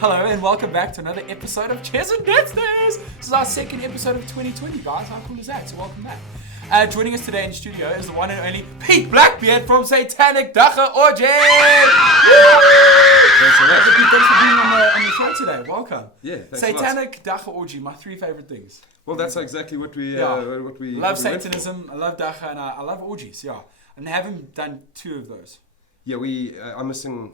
Hello and welcome back to another episode of Chess and Deadstairs. This is our second episode of 2020, guys. How cool is that? So welcome back. Joining us today in the studio is the one and only PeterBlackbeard from Satanic Dagga Orgy. Thanks for being on the show today. Welcome. Yeah, thanks Satanic Dagga Orgy, my three favorite things. Well, that's exactly what we love Satanism, I love Dagga, and I love orgies. Yeah, and haven't done two of those. Yeah, I'm missing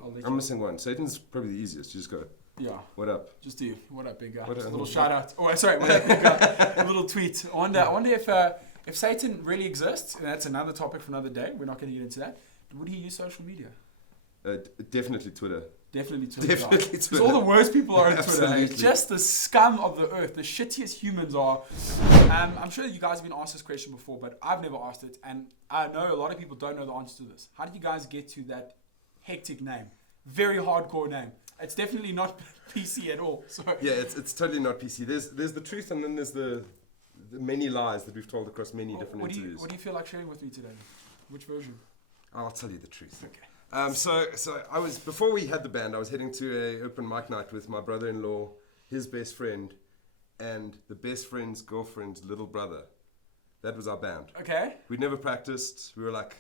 one. Satan's probably the easiest. You just go. Yeah. What up? Just do. What up, big guy? What Just up? a little shout out. Oh, sorry. What up, big guy? A little tweet. I wonder if Satan really exists, and that's another topic for another day. We're not going to get into that. Would he use social media? Definitely Twitter. Definitely Twitter. Definitely Twitter. Because all the worst people are on Twitter. Absolutely. Just the scum of the earth. The shittiest humans are. I'm sure you guys have been asked this question before, but I've never asked it, and I know a lot of people don't know the answer to this. How did you guys get to that hectic name? Very hardcore name. It's definitely not PC at all. So Yeah, it's totally not PC. There's the truth, and then there's the many lies that we've told across many different interviews. What do you feel like sharing with me today? Which version? I'll tell you the truth. Okay. So I was, before we had the band, I was heading to a open mic night with my brother-in-law, his best friend, and the best friend's girlfriend's little brother. That was our band. Okay. We'd never practiced. We were like,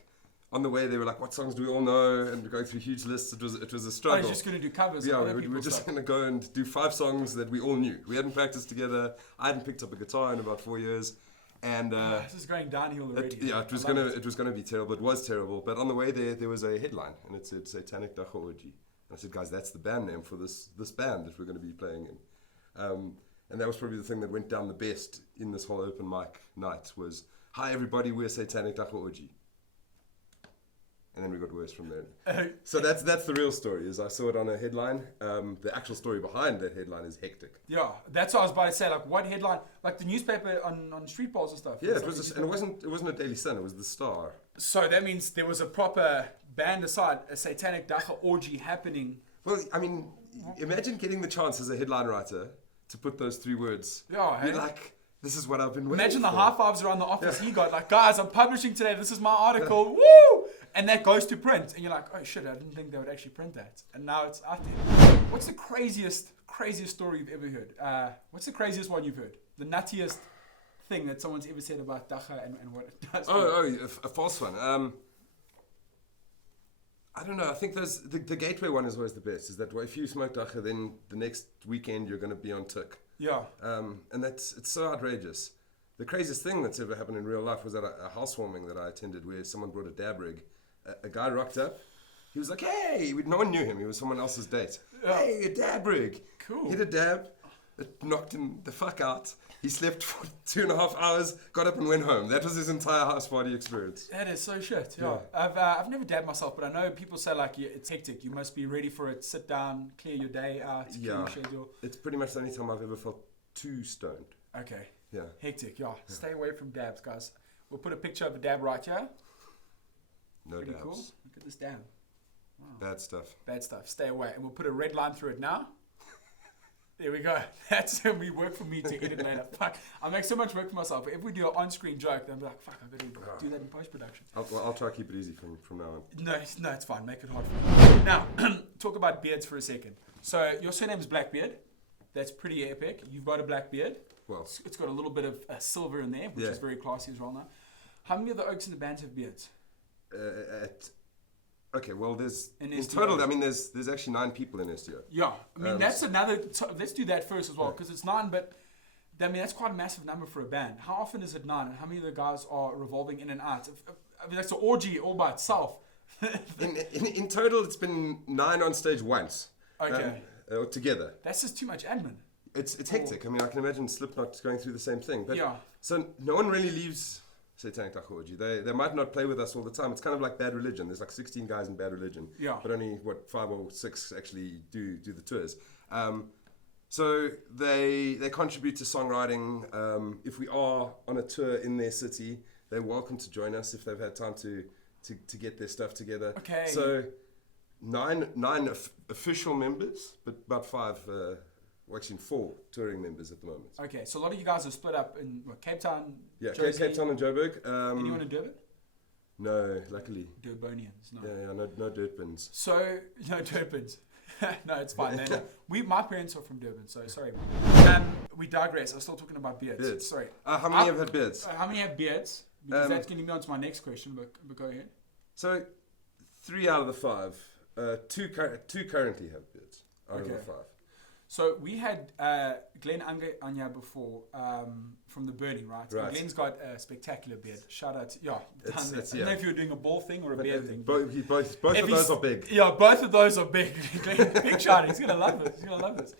on the way they were like, what songs do we all know? And we're going through huge lists. It was a struggle. I was just going to do covers. Yeah, of we were just going to go and do 5 songs that we all knew. We hadn't practiced together. I hadn't picked up a guitar in about 4 years. And this is going downhill already. it was gonna be terrible. It was terrible. But on the way there was a headline, and it said Satanic Dagga Orgy. And I said, guys, that's the band name for this band that we're going to be playing in. And that was probably the thing that went down the best in this whole open mic night was, hi everybody, we're Satanic Dagga Orgy. And then we got worse from there. So that's the real story. Is I saw it on a headline. The actual story behind that headline is hectic. Yeah, that's what I was about to say. Like, what headline? Like the newspaper on street balls and stuff. Yeah, it wasn't a Daily Sun. It was the Star. So that means there was a proper band aside, a Satanic Dagga Orgy happening. Well, I mean, imagine getting the chance as a headline writer to put those 3 words. Yeah, hey? You're like, this is what I've been waiting Imagine the for. high fives around the office he got. Like, guys, I'm publishing today. This is my article. Woo! And that goes to print. And you're like, oh shit, I didn't think they would actually print that. And now it's out there. What's the craziest story you've ever heard? What's the craziest one you've heard? The nuttiest thing that someone's ever said about Dagga and what it does? A false one. I don't know. I think the gateway one is always the best. Is that if you smoke Dagga, then the next weekend you're going to be on tick. Yeah. And it's so outrageous. The craziest thing that's ever happened in real life was at a housewarming that I attended where someone brought a dab rig. A guy rocked up. He was like, hey, no one knew him. He was someone else's date. Yeah. Hey, a dab rig. Cool. Hit a dab. It knocked him the fuck out. He slept for 2.5 hours, got up and went home. That was his entire house party experience. That is so shit. Yeah. I've never dabbed myself, but I know people say like it's hectic. You must be ready for it. Sit down, clear your day out, clear your schedule. It's pretty much the only time I've ever felt too stoned. Okay. Yeah. Hectic. Yeah. Stay away from dabs, guys. We'll put a picture of a dab right here. No Pretty dabs. cool. Look at this dab. Wow. Bad stuff. Bad stuff. Stay away. And we'll put a red line through it now. There we go. That's how we work for me to edit later. Fuck. I make so much work for myself. But if we do an on-screen joke, then I'll be like, fuck, I've got to do that in post-production. I'll try to keep it easy from now on. No, it's fine. Make it hard for me. Now, talk about beards for a second. So your surname is Blackbeard. That's pretty epic. You've got a black beard. Well, It's got a little bit of silver in there, which is very classy as well now. How many of the Oaks in the band have beards? Okay, well, there's In in SDO. total. I mean, there's actually 9 people in SDO. Yeah, I mean that's another. Let's do that first as well because it's 9, but I mean that's quite a massive number for a band. How often is it 9, and how many of the guys are revolving in and out? I mean that's an orgy all by itself. In total, it's been 9 on stage once. Okay, Together. that's just too much admin. It's hectic. I mean, I can imagine Slipknot going through the same thing. But Yeah. So no one really leaves Satanic Dagga Orgy. They might not play with us all the time. It's kind of like Bad Religion. There's like 16 guys in Bad Religion. Yeah. But only 5 or 6 actually do the tours. So they contribute to songwriting. If we are on a tour in their city, they're welcome to join us if they've had time to get their stuff together. Okay. So 9 official members, but about 5. Well, actually 4 touring members at the moment. Okay, so a lot of you guys are split up in Cape Town. Yeah, Jersey. Cape Town and Joburg. Anyone in Durban? No, luckily. Durbonians, no. Yeah, no dirt bins. So no dirt bins. No, it's fine. No. My parents are from Durban, so sorry. We digress. I was still talking about beards. Beards. Sorry. How many have had beards? How many have beards? Because that's getting me on to my next question, but go ahead. So, 3 out of the 5. Two currently have beards out of the 5. So we had Glenn Anya before from the Burning, right? Right. Glenn's got a spectacular beard. Shout out to, I It's, don't know if you were doing a ball thing or a beard thing. Both of those are big. Yeah, both of those are big. Glenn, big shout. He's gonna love this. He's gonna love this.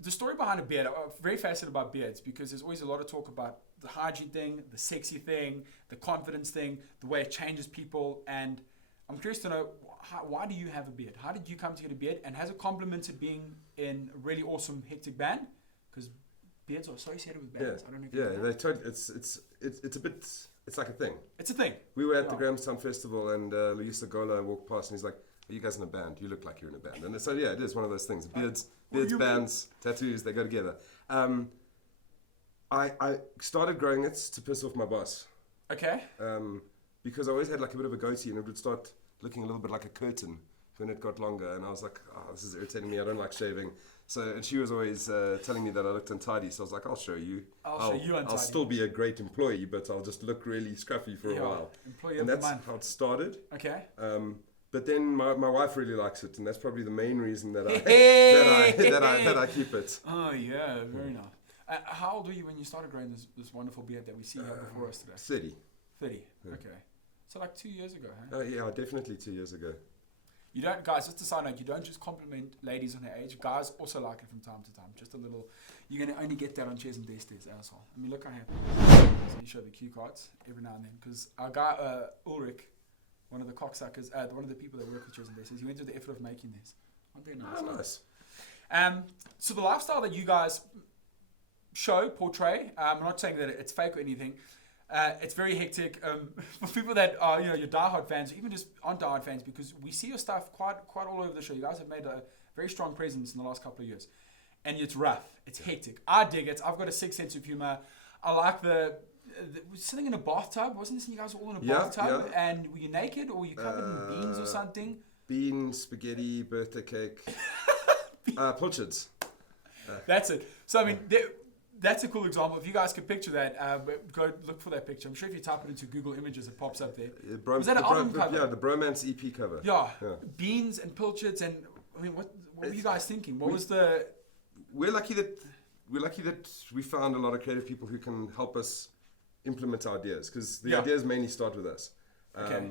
The story behind a beard, I'm very fascinated about beards because there's always a lot of talk about the hygiene thing, the sexy thing, the confidence thing, the way it changes people. And I'm curious to know, why do you have a beard? How did you come to get a beard? And has it complemented being in a really awesome, hectic band? Because beards are associated with bands. I don't know if you know that. It's a bit, it's like a thing. It's a thing. We were at the Grahamstown Festival and Luisa Gola walked past and he's like, are you guys in a band? You look like you're in a band. And so, yeah, it is one of those things. Beards, bands, tattoos, they go together. I started growing it to piss off my boss. Okay. Because I always had like a bit of a goatee and it would start looking a little bit like a curtain when it got longer. And I was like, oh, this is irritating me. I don't like shaving. So, and she was always telling me that I looked untidy. So I was like, I'll show you. I'll show you untidy. I'll still be a great employee, but I'll just look really scruffy for a while. Employee and of the that's month. how it started. Okay. But then my wife really likes it, and that's probably the main reason that I keep it. Oh yeah, very nice. How old were you when you started growing this wonderful beard that we see here before us today? 30. 30. Yeah. Okay. So like 2 years ago, huh? Yeah, definitely 2 years ago. You don't, guys, just a side note, you don't just compliment ladies on their age. Guys also like it from time to time. Just a little, you're going to only get that on Chairs and Destes, asshole. I mean, look how happy. So you show the cue cards every now and then. Because our guy, Ulrich, one of the cocksuckers, one of the people that work with Chairs and Destes, he went through the effort of making this. Aren't they nice? Oh, nice. So the lifestyle that you guys portray, I'm not saying that it's fake or anything. It's very hectic for people that are, your diehard fans, or even just aren't diehard fans, because we see your stuff quite all over the show. You guys have made a very strong presence in the last couple of years, and it's rough, it's hectic. I dig it. I've got a sick sense of humor. I like the sitting in a bathtub. Wasn't this you guys were all in a bathtub? Yeah. And were you naked or were you covered in beans or something? Beans, spaghetti, birthday cake, pilchards. That's it. So I mean. That's a cool example. If you guys can picture that, go look for that picture. I'm sure if you type it into Google Images, it pops up there. Was that an album cover? Yeah, the Bromance EP cover. Yeah. Beans and pilchards, and I mean, what were you guys thinking? What was the? We're lucky that we found a lot of creative people who can help us implement our ideas, because the ideas mainly start with us. Okay.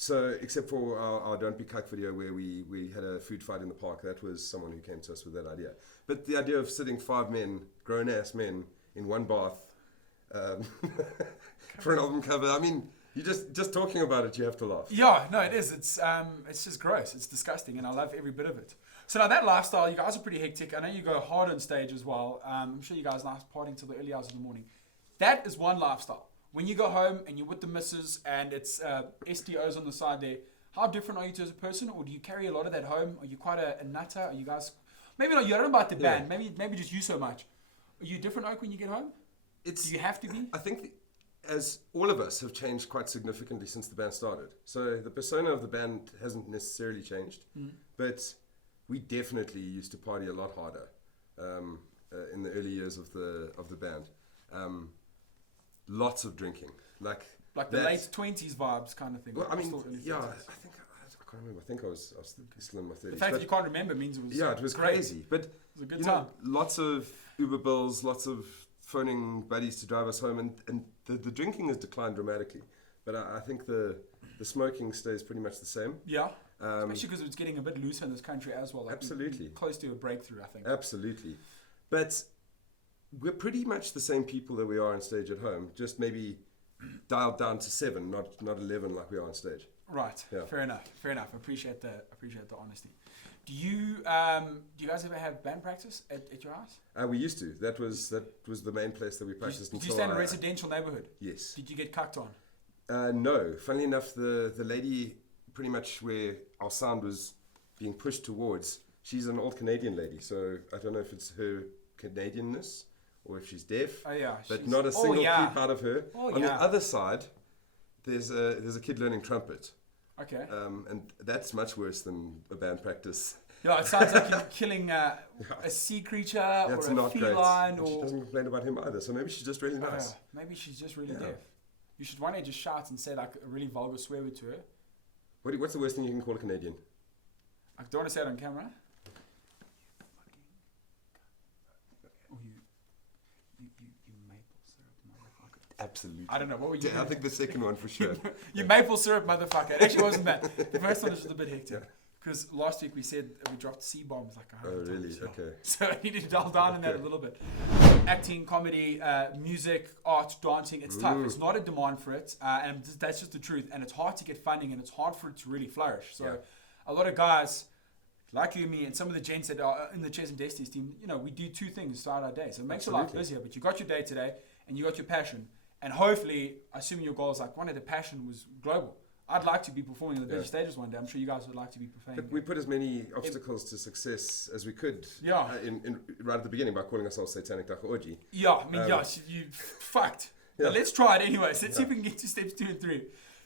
So, except for our Don't Be Cuck video where we had a food fight in the park, that was someone who came to us with that idea. But the idea of sitting 5 men, grown-ass men, in one bath for an album cover, I mean, you just talking about it, you have to laugh. Yeah, no, it is. It's just gross. It's disgusting, and I love every bit of it. So now that lifestyle, you guys are pretty hectic. I know you go hard on stage as well. I'm sure you guys like partying till the early hours of the morning. That is one lifestyle. When you go home and you're with the missus and it's STOs on the side there, how different are you as a person, or do you carry a lot of that home? Are you quite a nutter? Are you guys, maybe not, you don't know about the band, maybe just you so much. Are you different, Oak, when you get home? Do you have to be? I think as all of us have changed quite significantly since the band started. So the persona of the band hasn't necessarily changed, but we definitely used to party a lot harder in the early years of the band. Lots of drinking, like the late 20s vibes kind of thing. Well, I mean, I can't remember. I think I was still in my 30s. The fact that you can't remember means it was it was great. crazy. But it was a good time. Lots of Uber bills, lots of phoning buddies to drive us home, and the drinking has declined dramatically. But I think the smoking stays pretty much the same. Yeah, especially because it's getting a bit looser in this country as well. Like absolutely, close to a breakthrough, I think. Absolutely, but we're pretty much the same people that we are on stage at home, just maybe dialed down to 7, not 11 like we are on stage. Right. Yeah. Fair enough. Appreciate the honesty. Do you guys ever have band practice at your house? We used to. That was the main place that we practiced. Did you stay in a residential neighborhood? Yes. Did you get cucked on? No. Funnily enough, the lady pretty much where our sound was being pushed towards, she's an old Canadian lady, so I don't know if it's her Canadianness or if she's deaf, but not a single peep out of her. On the other side, there's a kid learning trumpet, Okay. And that's much worse than a band practice. Yeah, it sounds like you're killing a sea creature or That's a not great. feline. And she Or doesn't complain about him either, so maybe she's just really nice. maybe she's just really Yeah. deaf. You should one day just shout and say like a really vulgar swear word to her. What's the worst thing you can call a Canadian? I don't want to say it on camera. Oh, you maple syrup motherfucker. Absolutely. I don't know, what were you I think the second one for sure. You maple syrup motherfucker. It actually wasn't bad. The first one was just a bit hectic. Yeah. Because last week we said we dropped C-bombs like 100 Oh, really? times. Yeah. Okay. So I need to dial down on that a little bit. Acting, comedy, music, art, dancing, it's tough. It's not a demand for it. And that's just the truth. And it's hard to get funding and it's hard for it to really flourish. So a lot of guys, like you and me, and some of the gents that are in the Chess and Destinies team, you know, we do two things throughout our day. So it makes your life busier. But you got your day today and you got your passion. And hopefully, assuming your goal is like one of the passion was global. I'd like to be performing on the bigger stages one day. I'm sure you guys would like to be performing. But we put as many obstacles to success as we could in right at the beginning by calling ourselves Satanic Dagga Orgy. Yeah, I mean, you fucked. But let's try it anyway. Let's see if we can get to steps 2 and 3.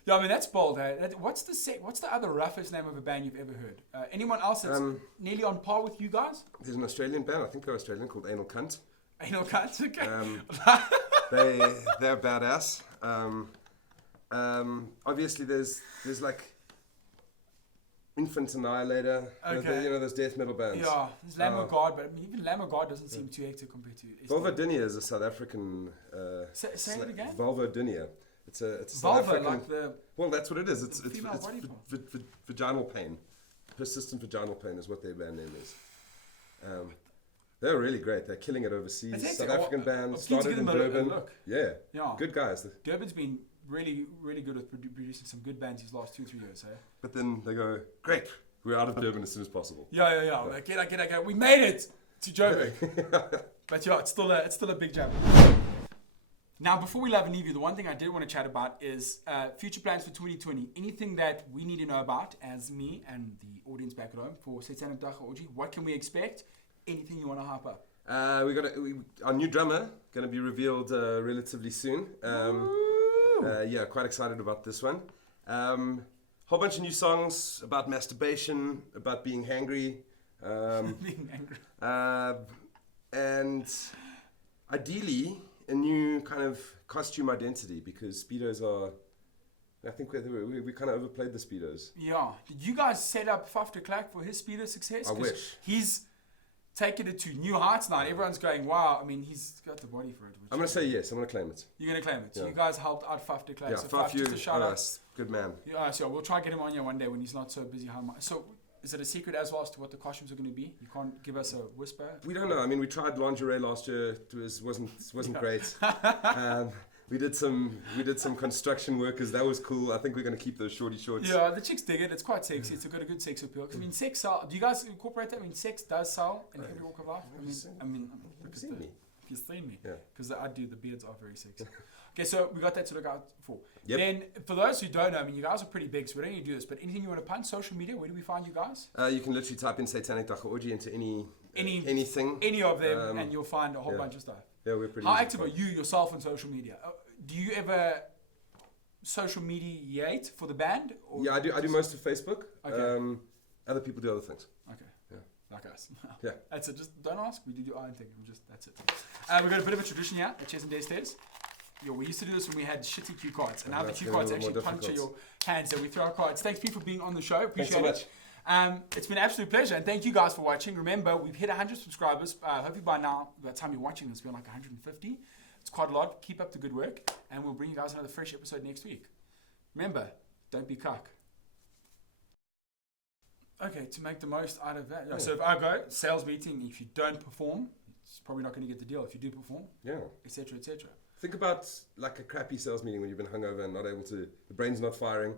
Yeah, I mean, that's bold. What's the other roughest name of a band you've ever heard? Anyone else that's nearly on par with you guys? There's an Australian band, I think they're Australian, called Anal Cunt. Anal Cunt, okay. They're badass. Obviously, there's like Infant Annihilator. Okay. You know those death metal bands. Yeah, there's Lamb of God, but I mean, even Lamb of God doesn't seem too hectic compared to. Vulvodynia is a South African. Say it again. Vulvodynia. It's a Vulva, South African. like the. Well, that's what it is. It's body part. vaginal pain. Persistent vaginal pain is what their band name is. They're really great. They're killing it overseas. South African band, started in Durban. Yeah, good guys. Durban's been really, really good at producing some good bands these last 2-3 years, eh? But then they go, great, we're out of Durban as soon as possible. Yeah. Like, get. We made it to Joburg. But yeah, it's still a big jump. Now, before we leave and leave you, the one thing I did want to chat about is future plans for 2020. Anything that we need to know about as me and the audience back at home for Satanic Dagga Orgy? What can we expect? Anything you want to hype up? Our new drummer going to be revealed relatively soon. Quite excited about this one. Whole bunch of new songs about masturbation, about being hangry. Being angry. And ideally, a new kind of costume identity, because Speedos are... I think we kind of overplayed the Speedos. Yeah. Did you guys set up Faf de Klerk for his Speedo success? I wish. He's taking it to new heights now. Everyone's going, wow. I mean, he's got the body for it. I'm going to say yes. I'm going to claim it. You're going to claim it. So you guys helped out Faf de Klerk. Yeah, so Faf, just a shout out. Good man. Yeah, so we'll try to get him on here one day when he's not so busy home. So is it a secret as well as to what the costumes are going to be? You can't give us a whisper? We don't know. I mean, we tried lingerie last year. It wasn't great. We did some construction workers. That was cool. I think we're going to keep those shorty shorts. Yeah, the chicks dig it. It's quite sexy. It's got a good sex appeal. I mean, sex sell. Do you guys incorporate that? I mean, sex does sell in every walk of life. I mean, Have you seen me? If you've seen me, Yeah. Because I do. The beards are very sexy. Okay, so we got that to look out for. Yep. Then, for those who don't know, I mean, you guys are pretty big, so we don't need to do this. But anything you want to punt, social media, where do we find you guys? You can literally type in Satanic Dagga Orgy into anything, any of them, and you'll find a whole bunch of stuff. Yeah, we're pretty. How active are you yourself on social media? Do you ever social mediate for the band? Or I do most of Facebook. Okay. Other people do other things. Okay. Yeah. Like us. Yeah. That's it. Just don't ask. We do our own thing. That's it. We've got a bit of a tradition here at Chess and Destinies. We used to do this when we had shitty cue cards, and now the cue cards actually puncture your hands. So we throw our cards. Thanks, Pete, for being on the show. Appreciate it. It's been an absolute pleasure, and thank you guys for watching. Remember, we've hit 100 subscribers. Hopefully by now, by the time you're watching this, we're on like 150. It's quite a lot. Keep up the good work, and we'll bring you guys another fresh episode next week. Remember, don't be cuck. Okay, to make the most out of that. So if I go, sales meeting, if you don't perform, it's probably not going to get the deal. If you do perform, etc., etc. Think about like a crappy sales meeting when you've been hungover and not able to, the brain's not firing,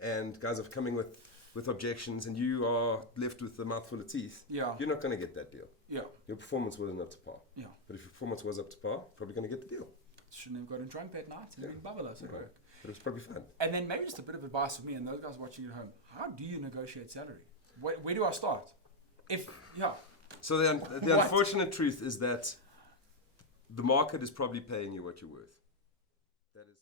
and guys are coming with objections, and you are left with a mouthful of teeth. Yeah. You're not going to get that deal. Yeah. Your performance wasn't up to par. Yeah. But if your performance was up to par, probably going to get the deal. Shouldn't have gotten drunk that night. Big bubble us at work. But it was probably fun. And then maybe just a bit of advice for me and those guys watching at home. How do you negotiate salary? Where do I start? So the unfortunate truth is that the market is probably paying you what you're worth. That is.